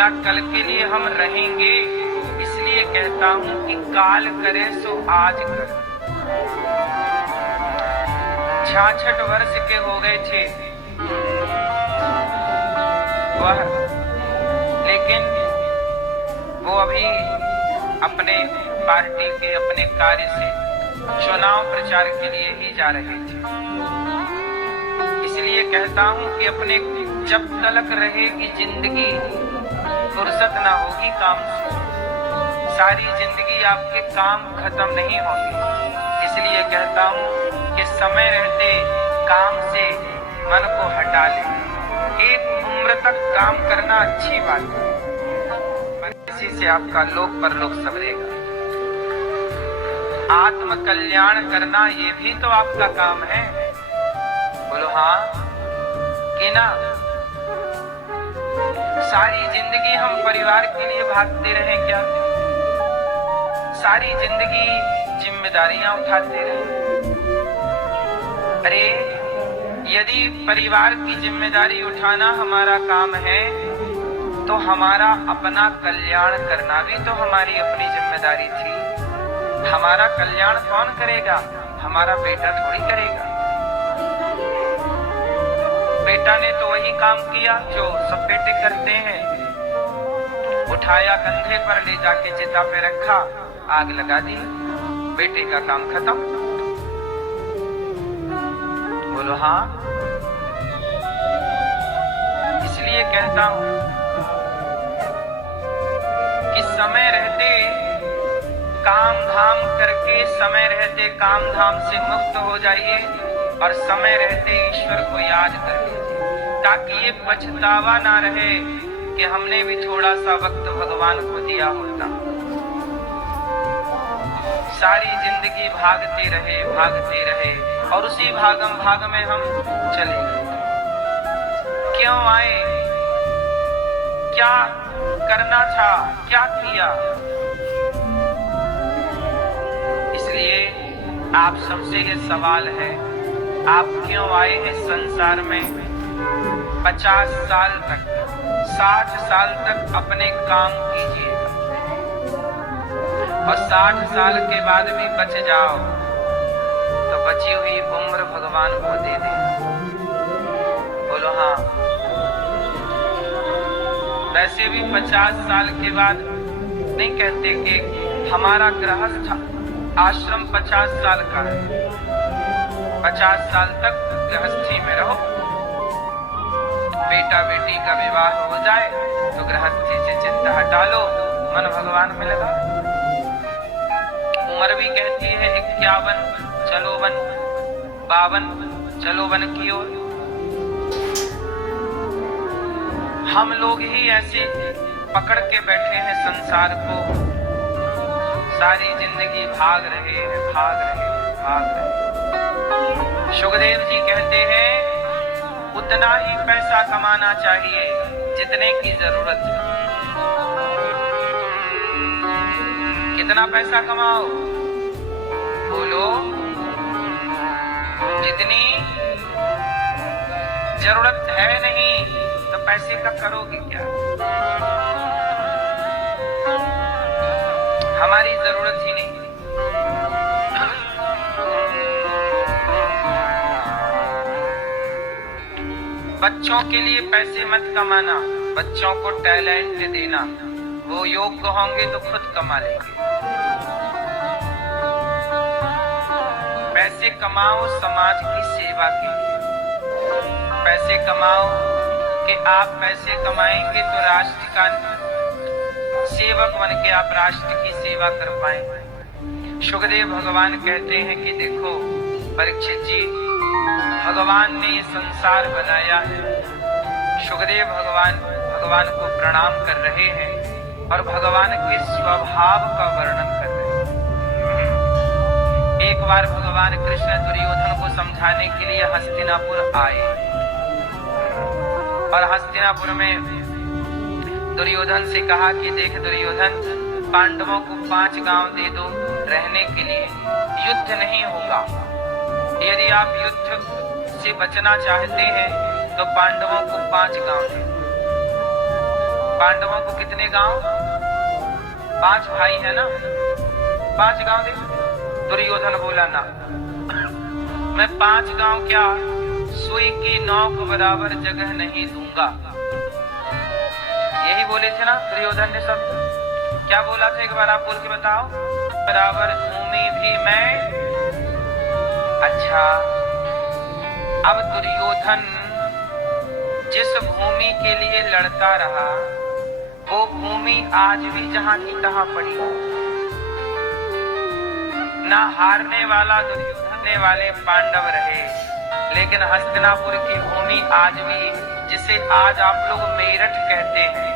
क्या कल के लिए हम रहेंगे? इसलिए कहता हूं कि काल करे सो आज कर। 66 वर्ष के हो गए थे वह, लेकिन वो अभी अपने पार्टी के अपने कार्य से चुनाव प्रचार के लिए ही जा रहे थे। इसलिए कहता हूं कि अपने जब तलक रहेगी जिंदगी, फुर्सत ना होगी काम से। सारी जिंदगी आपके काम खत्म नहीं होंगे। इसलिए कहता हूं कि समय रहते काम से मन को हटा ले। एक उम्र तक काम करना अच्छी बात है, पर इसी से आपका लोक परलोक संवरेगा। आत्म कल्याण करना ये भी तो आपका काम है। बोलो हाँ कि ना? सारी जिंदगी हम परिवार के लिए भागते रहे क्या? सारी जिंदगी जिम्मेदारियां उठाते रहे? अरे यदि परिवार की जिम्मेदारी उठाना हमारा काम है, तो हमारा अपना कल्याण करना भी तो हमारी अपनी जिम्मेदारी थी। हमारा कल्याण कौन करेगा? हमारा बेटा थोड़ी करेगा। बेटा ने तो वही काम किया जो सब बेटे करते हैं। उठाया कंधे पर, ले जाके चिता पे रखा, आग लगा दी, बेटे का काम खत्म। बोलो हाँ। इसलिए कहता हूं कि समय रहते काम धाम करके, समय रहते काम धाम से मुक्त हो जाइए और समय रहते ईश्वर को याद कर लीजिए, ताकि ये पछतावा ना रहे कि हमने भी थोड़ा सा वक्त भगवान को दिया होता। सारी जिंदगी भागते रहे और उसी भागम भाग में हम चले गए। क्यों आए? क्या करना था? क्या किया? इसलिए आप सबसे ये सवाल है, आप क्यों आए हैं संसार में? 50 साल तक, 60 साल तक अपने काम कीजिए और 60 साल के बाद भी बच जाओ तो बची हुई उम्र भगवान को दे देना। बोलो हाँ। वैसे भी 50 साल के बाद नहीं कहते कि हमारा गृहस्थ आश्रम 50 साल का है। 50 साल तक गृहस्थी में रहो, बेटा बेटी का विवाह हो जाए तो गृहस्थी से चिंता हटा लो, मन भगवान में लगा। उम्र भी कहती है 51, चलो वन, 52, चलो वन की ओर। हम लोग ही ऐसे पकड़ के बैठे हैं संसार को, सारी जिंदगी भाग रहे हैं। सुखदेव जी कहते हैं उतना ही पैसा कमाना चाहिए जितने की जरूरत है। कितना पैसा कमाओ? बोलो। जितनी जरूरत है नहीं तो पैसे का करोगे क्या? हमारी जरूरत ही नहीं। बच्चों के लिए पैसे मत कमाना, बच्चों को टैलेंट देना। वो योग्य होंगे तो खुद कमा लेंगे। पैसे कमाओ समाज की सेवा के लिए। पैसे कमाओ कि आप पैसे कमाएंगे तो राष्ट्र का सेवक बन के आप राष्ट्र की सेवा कर पाएंगे। सुखदेव भगवान कहते हैं कि देखो परीक्षित जी, भगवान ने ये संसार बनाया है। सुखदेव भगवान को प्रणाम कर रहे हैं और भगवान के स्वभाव का वर्णन कर रहे हैं। एक बार भगवान कृष्ण दुर्योधन को समझाने के लिए हस्तिनापुर आए और हस्तिनापुर में दुर्योधन से कहा कि देख दुर्योधन, पांडवों को 5 गांव दे दो रहने के लिए, युद्ध नहीं होगा। यदि आप युद्ध से बचना चाहते हैं तो पांडवों को 5 गांव दे। पांडवों को कितने गांव? 5 भाई है ना, 5 गांव दे। दुर्योधन बोला ना, मैं 5 गांव क्या, सुई की नौक बराबर जगह नहीं दूंगा। यही बोले थे ना दुर्योधन ने शब्द। क्या बोला था एक बार आप बोल के बताओ? बराबर भूमि भी मैं। अच्छा, अब दुर्योधन जिस भूमि के लिए लड़ता रहा वो भूमि आज भी जहां की तहां पड़ी। ना हारने वाला दुर्योधन वाले पांडव रहे, लेकिन हस्तिनापुर की भूमि आज भी, जिसे आज आप लोग मेरठ कहते हैं,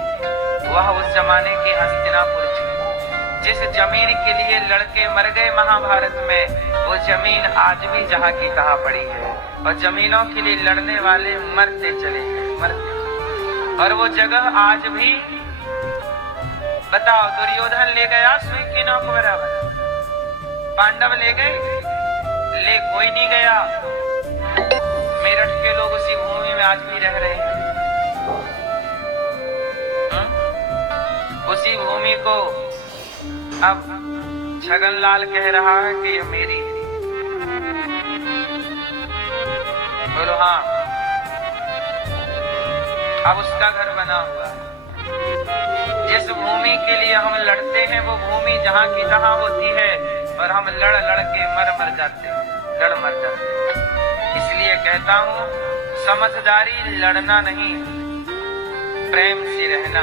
वह उस जमाने की हस्तिनापुर थी। जिस जमीन के लिए लड़के मर गए महाभारत में, वो जमीन आज भी जहां की तहां पड़ी है। और जमीनों के लिए लड़ने वाले मरते चले गए, मरते। और वो जगह आज भी, बताओ, दुर्योधन ले गया सुई की नौक बराबर, पांडव ले गए? ले कोई नहीं गया। मेरठ के लोग उसी भूमि में आज भी रह रहे हैं। उसी भूमि को अब छगनलाल कह रहा है कि ये मेरी है। बोलो हाँ। अब उसका घर बना हुआ है। जिस भूमि के लिए हम लड़ते हैं वो भूमि जहां की तहां होती है, और हम लड़ लड़ के मर जाते हैं, लड़ मर जाते हैं। इसलिए कहता हूं, समझदारी लड़ना नहीं, प्रेम से रहना।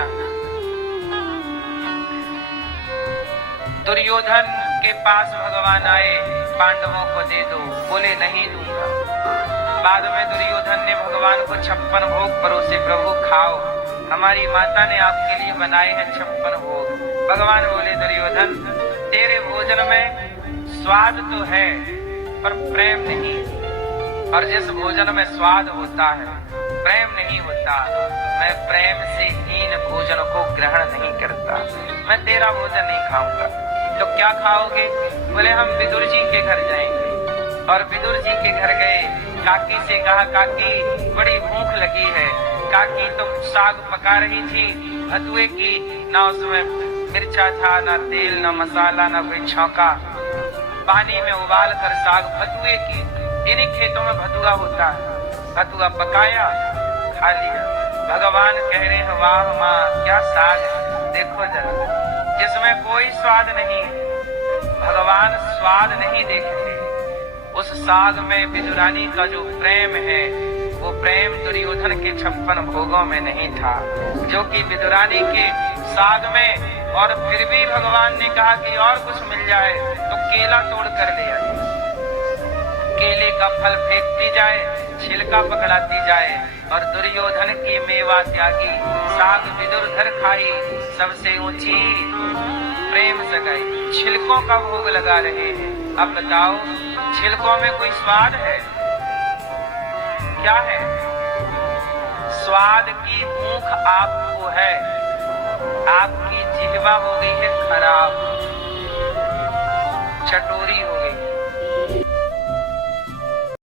दुर्योधन के पास भगवान आए, पांडवों को दे दो, बोले नहीं दूंगा। बाद में दुर्योधन ने भगवान को 56 भोग परोसे, प्रभु खाओ, हमारी माता ने आपके लिए बनाए हैं 56 भोग। भगवान बोले दुर्योधन, तेरे भोजन में स्वाद तो है पर प्रेम नहीं। और जिस भोजन में स्वाद होता है, प्रेम नहीं होता, मैं प्रेम से हीन भोजन को ग्रहण नहीं करता। मैं तेरा भोजन नहीं खाऊंगा। तो क्या खाओगे? बोले हम विदुर जी के घर जाएंगे। और विदुर जी के घर गए, काकी से कहा, काकी बड़ी भूख लगी है। काकी तो साग पका रही थी भतुए की, ना उसमें मिर्चा था, ना तेल, ना मसाला, ना कोई छौंका। पानी में उबाल कर साग भतुए की, इन्हीं खेतों में भतुआ होता है, भतुआ पकाया, खा लिया। भगवान कह रहे हैं, वाह माँ क्या साग है, देखो जरा, जिसमें कोई स्वाद नहीं है। भगवान स्वाद नहीं देखते, उस साग में विदुरानी का जो प्रेम है, वो प्रेम दुर्योधन के 56 भोगों में नहीं था, जो कि विदुरानी के साग में। और फिर भी भगवान ने कहा कि और कुछ मिल जाए तो केला तोड़ कर ले आए। केले का फल फेंकती जाए, छिलका पकड़ाती जाए, और दुर्योधन की मेवा त्यागी, साग विदुर घर खाई, सबसे ऊंची प्रेम सगाई। छिलकों का भोग लगा रहे हैं। अब बताओ, छिलकों में कोई स्वाद है? क्या है? स्वाद की भूख आपको है, आपकी जिह्वा हो गई है खराब, चटोरी हो गई।